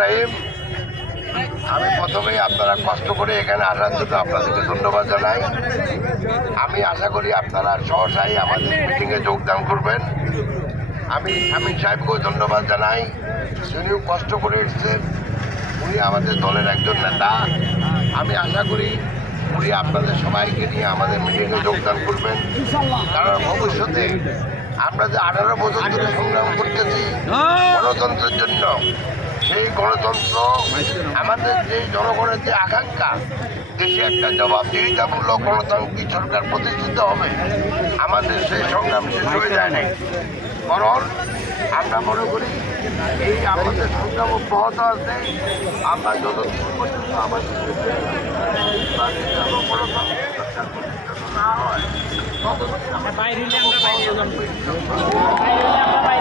রহিম, আমি প্রথমেই আপনারা কষ্ট করে এখানে আসার জন্য আপনাদেরকে ধন্যবাদ জানাই। আমি আশা করি আপনারা সহসাই আমাদের মিটিংয়ে যোগদান করবেন। আমি শামীম সাহেবকেও ধন্যবাদ জানাই, উনিও কষ্ট করে এসেছেন। উনি আমাদের দলের একজন নেতা। আমি আশা করি উনি আপনাদের সবাইকে নিয়ে আমাদের মিটিংয়ে যোগদান করবেন, কারণ ভবিষ্যতে আমরা যে 18 বছর ধরে সংগ্রাম করতেছি গণতন্ত্রের জন্য, সেই গণতন্ত্র আমাদের যে জনগণের যে আকাঙ্ক্ষা, দেশে একটা জবাবদিহিতামূলক গণতান্ত্রিক সরকার প্রতিষ্ঠিত হবে, আমাদের সেই সংগ্রাম শেষ হয়ে যায় নাই, বরং আমরা মনে করি এই আমাদের সংগ্রাম অব্যাহত আছে। আমরা যতদিন পর্যন্ত আমাদের না হয় ততদিন আমরা